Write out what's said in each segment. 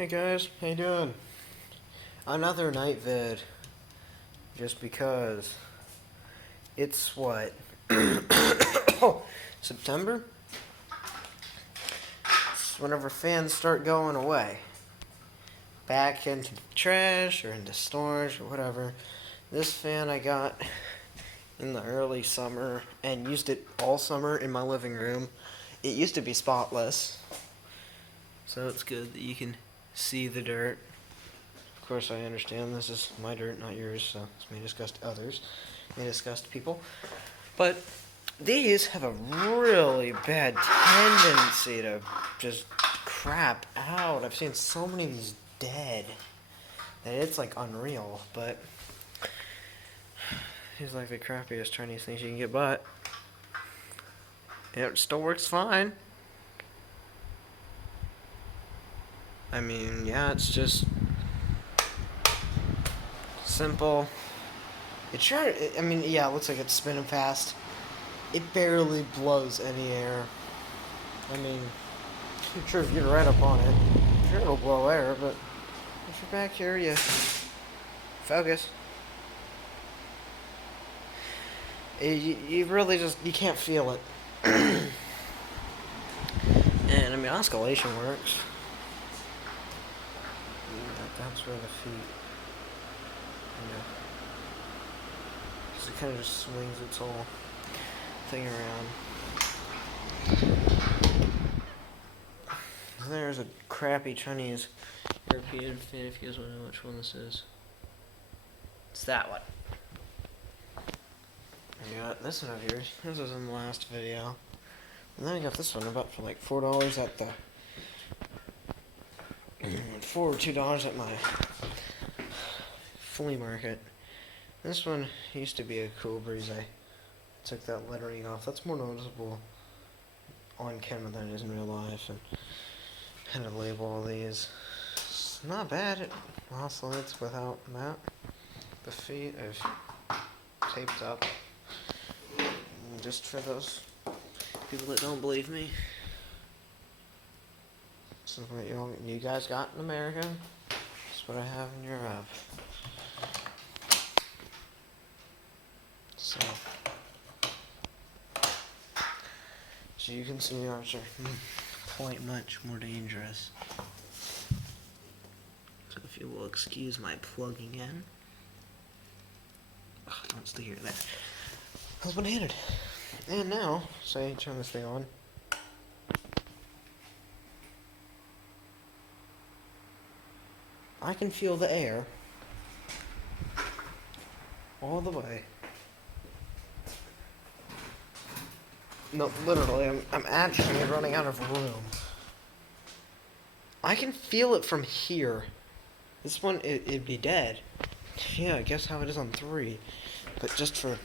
Hey guys, how you doing? Another night vid. Just because it's what? September? It's whenever fans start going away. Back into the trash or into storage or whatever. This fan I got in the early summer and used it all summer in my living room. It used to be spotless. So it's good that you can see the dirt. Of course, I understand this is my dirt, not yours, so this may disgust others, may disgust people. But these have a really bad tendency to just crap out. I've seen so many of these dead that it's like unreal, but these like the crappiest Chinese things you can get, but it still works fine. I mean, yeah, it's just simple. It looks like it's spinning fast. It barely blows any air. I mean, I'm sure if you're right up on it, I'm sure it'll blow air, but if you're back here, you focus. You really just, you can't feel it. And, I mean, oscillation works. That's where the feet, because it kind of just swings its whole thing around. There's a crappy Chinese European fan, if you guys want to know which one this is. It's that one. I got this one over here. This was in the last video. And then I got this one about for like $4 at the... $4 or $2 at my flea market. This one used to be a cool breeze. I took that lettering off. That's more noticeable on camera than it is in real life. And had to label all these. It's not bad. It oscillates without that. The feet I've taped up. And just for those people that don't believe me. This is what you guys got in America. This is what I have in Europe. So you can see ours are quite much more dangerous. So if you will excuse my plugging in. Oh, I want to hear that. I was one-handed. And now, say, turn this thing on. I can feel the air all the way. No, literally, I'm actually running out of room. I can feel it from here. This one, it'd be dead. Yeah, I guess how it is on 3. But just for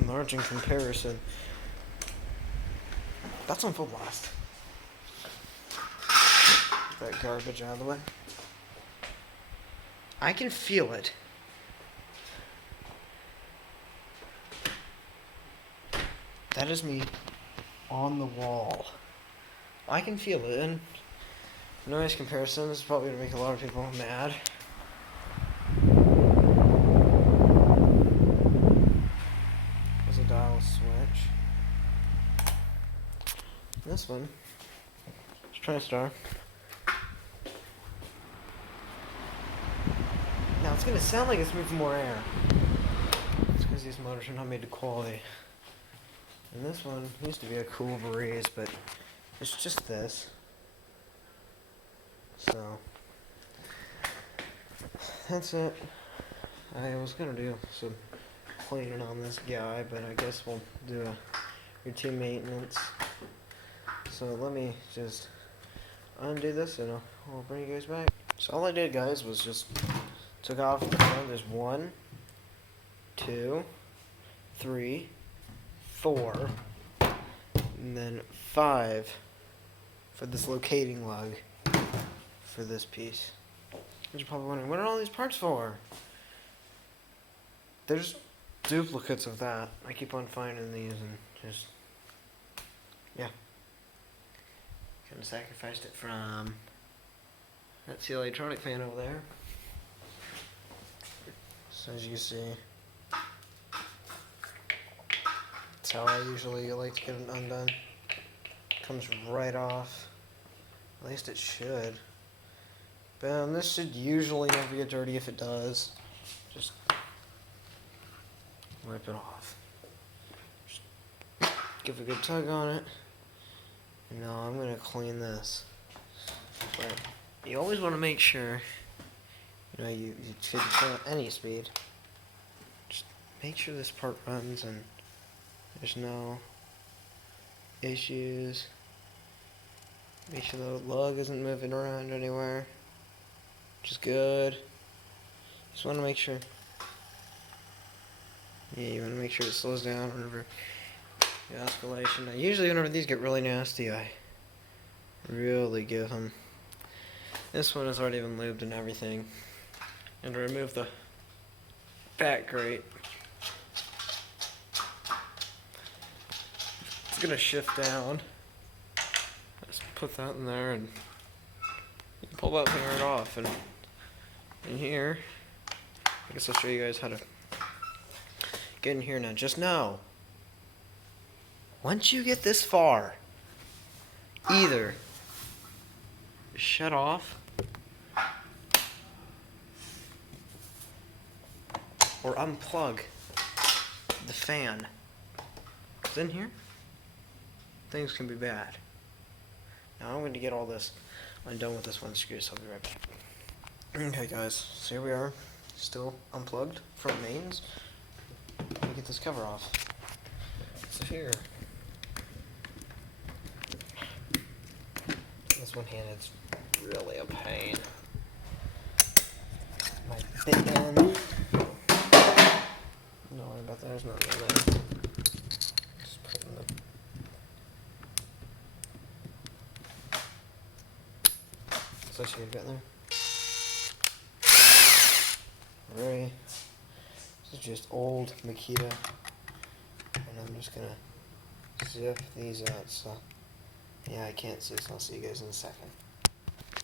enlarging comparison, that's on full blast. Get that garbage out of the way. I can feel it. That is me on the wall. I can feel it, and noise comparison is probably going to make a lot of people mad. There's a dial switch. This one, let's try star. Now it's going to sound like it's moving more air. It's because these motors are not made to quality. And this one used to be a cool breeze, but it's just this. So, that's it. I was going to do some cleaning on this guy, but I guess we'll do a routine maintenance. So let me just undo this and I'll bring you guys back. So all I did, guys, was just took off the front. There's 1, 2, 3, 4, and then 5 for this locating lug for this piece. You're probably wondering, what are all these parts for? There's duplicates of that. I keep on finding these and just, yeah. Kind of sacrificed it from That's the electronic fan over there. So as you see, that's how I usually like to get it undone. Comes right off. At least it should. But this should usually never get dirty. If it does, just wipe it off. Just give a good tug on it. And now I'm going to clean this. But you always want to make sure, you should go at any speed. Just make sure this part runs and there's no issues. Make sure the lug isn't moving around anywhere, which is good. Just want to make sure. Yeah, you want to make sure it slows down whenever the oscillation. Now, usually whenever these get really nasty, I really give them. This one has already been lubed and everything. And to remove the back grate, it's gonna shift down. Just put that in there and you pull that thing right off. And in here, I guess I'll show you guys how to get in here now. Just know, once you get this far, either shut off or unplug the fan. 'Cause in here, things can be bad. Now I'm going to get all this undone with this one screw, so I'll be right back. Okay guys, so here we are, still unplugged from mains. Let me get this cover off. So here, this one-handed's really a pain. My big end. Don't worry about that, there's nothing in there. Just put in the... So what you've got there? Alright. This is just old Makita. And I'm just gonna zip these out, so... Yeah, I can't see, so I'll see you guys in a second.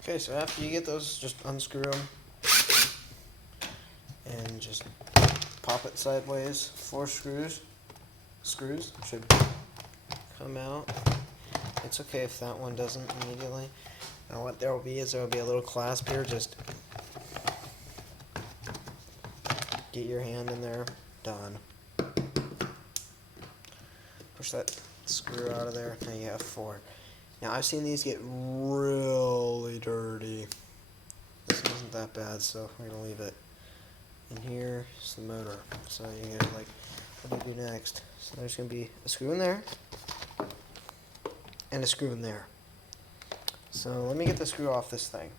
Okay, so after you get those, just unscrew them. And just pop it sideways. 4 screws should come out. It's okay if that one doesn't immediately. Now what there will be is a little clasp here. Just get your hand in there. Done. Push that screw out of there. Now you have 4. Now I've seen these get really dirty. This isn't that bad, so we're gonna leave it. And here is the motor. So you're gonna what do you do next? So there's gonna be a screw in there and a screw in there. So let me get the screw off this thing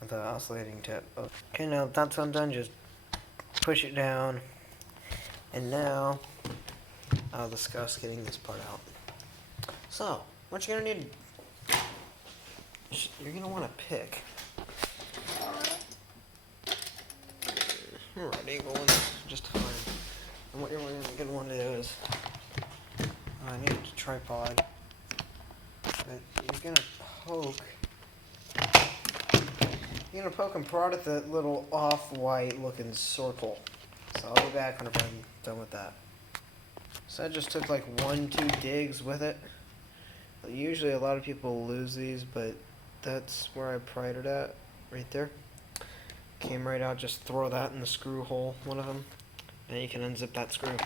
with the oscillating tip. Okay, now that's undone. Just push it down, and now I'll discuss getting this part out. So what you're gonna need, you're gonna want to pick. Alrighty, going just fine. And what you're gonna want to do is, I need a tripod, but you're gonna poke and prod at that little off-white looking circle. So I'll be back whenever I'm done with that. So I just took like 1-2 digs with it. Usually a lot of people lose these, but that's where I pried it at, right there. Came right out, just throw that in the screw hole, one of them, and you can unzip that screw.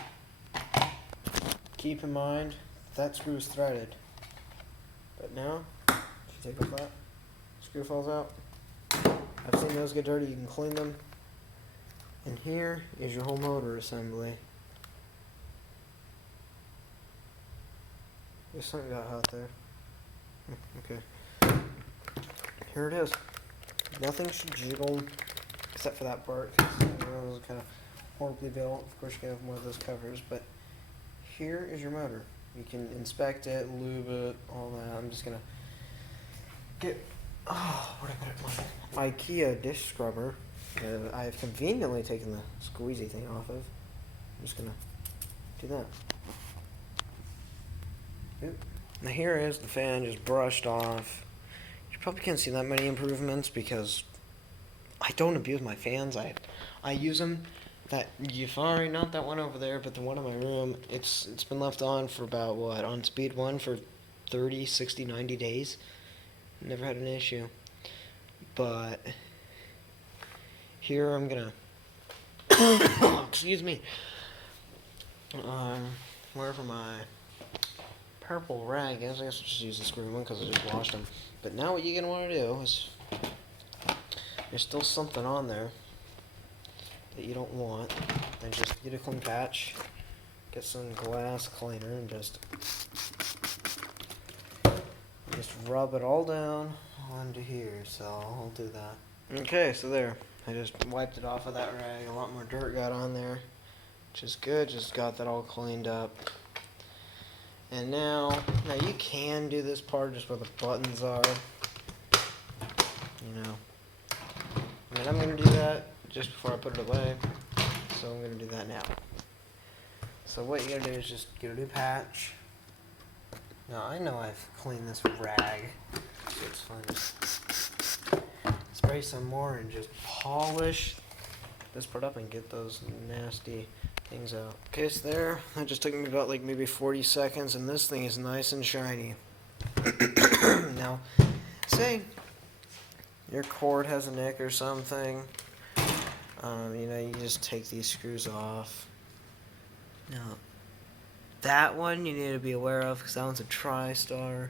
Keep in mind, that screw is threaded. But now, if you take off that, screw falls out. I've seen those get dirty, you can clean them. And here is your whole motor assembly. There's something got hot there. Okay. Here it is. Nothing should jiggle except for that part, because it was kind of horribly built. Of course, you can have more of those covers, but here is your motor. You can inspect it, lube it, all that. I'm just gonna get what I got my IKEA dish scrubber. I have conveniently taken the squeezy thing off of. I'm just gonna do that. Oop. Now here is the fan just brushed off. You probably can't see that many improvements because I don't abuse my fans. I use them. That Yafari, not that one over there, but the one in my room. It's been left on for about what, on speed 1 for 30, 60, 90 days. Never had an issue. But here I'm gonna excuse me. Wherever my purple rag is, I guess I'll just use the screw one because I just washed them. But now what you're gonna want to do is there's still something on there that you don't want, then just get a clean patch, get some glass cleaner, and just rub it all down onto here. So I'll do that. Okay, so there. I just wiped it off of that rag. A lot more dirt got on there, which is good. Just got that all cleaned up. And now you can do this part just where the buttons are. You know. I mean, I'm going to do that just before I put it away. So I'm going to do that now. So what you got to do is just get a new patch. Now, I know I've cleaned this rag, so it's fine. Just spray some more and just polish this part up and get those nasty things out. Okay, so there. That just took me about maybe 40 seconds, and this thing is nice and shiny. Now, say your cord has a nick or something. You just take these screws off. Now, that one you need to be aware of because that one's a TriStar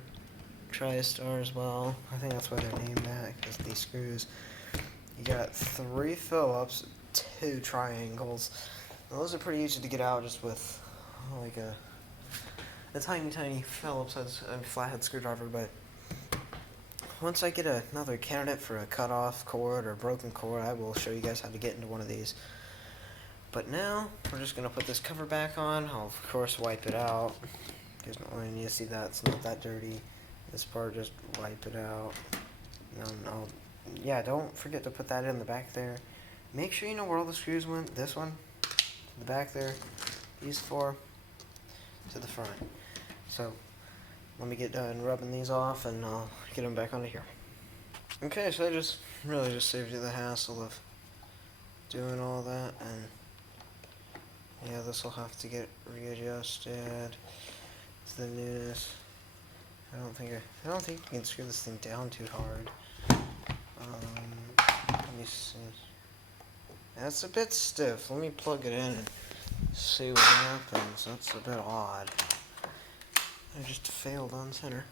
as well. I think that's why they're named that, because these screws. You got 3 Phillips, 2 triangles. Now, those are pretty easy to get out just with a tiny Phillips flathead screwdriver. But once I get another candidate for a cut-off cord or broken cord, I will show you guys how to get into one of these. But now, we're just going to put this cover back on. I'll, of course, wipe it out. You guys don't really need to see that. It's not that dirty. This part, just wipe it out. Yeah, don't forget to put that in the back there. Make sure you know where all the screws went. This one, the back there. These 4 to the front. So, let me get done rubbing these off, and I'll get them back onto here. Okay, so I just really saved you the hassle of doing all that, and yeah, this will have to get readjusted to the newness. I don't think you can screw this thing down too hard. Let me see. That's a bit stiff. Let me plug it in and see what happens. That's a bit odd. I just failed on center.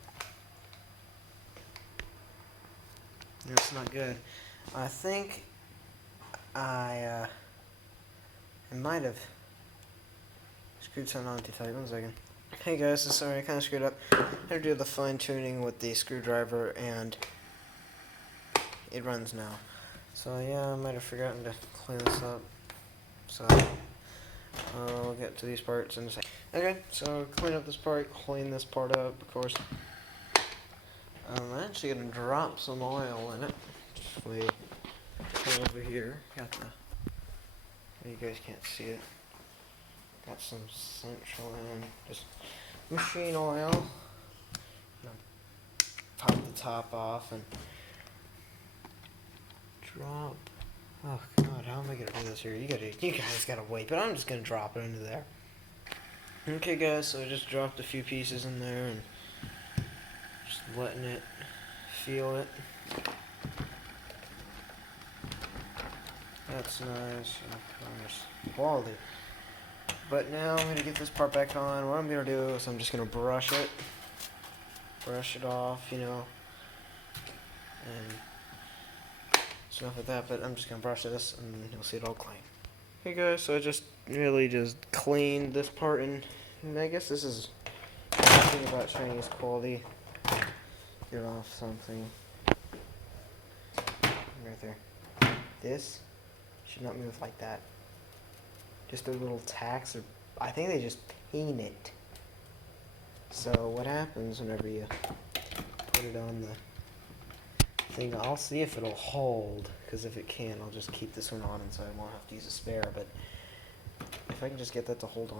That's not good. I think I might have screwed something on too tight. 1 second. Hey guys, so sorry, I kind of screwed up. I had to do the fine tuning with the screwdriver, and it runs now. So yeah, I might have forgotten to clean this up. So I'll get to these parts in a second. Okay, so clean up this part, clean this part up, of course. I'm actually going to drop some oil in it. Just wait. Come over here. Got you guys can't see it. Got some central in. Just machine oil. Pop the top off and drop. Oh god, how am I gonna do this here? You guys gotta wait, but I'm just gonna drop it into there. Okay guys, so I just dropped a few pieces in there and just letting it feel it. That's nice, of course, quality. But now I'm gonna get this part back on. What I'm gonna do is I'm just gonna brush it off, and it's enough of that, but I'm just going to brush this and you'll see it all clean. Okay guys, so I just cleaned this part, and I guess this is the thing about Chinese quality. Get off something. Right there. This should not move like that. Just a little tacks, or I think they just paint it. So what happens whenever you put it on the thing, I'll see if it'll hold, because if it can, I'll just keep this one on, and so I won't have to use a spare. But if I can just get that to hold on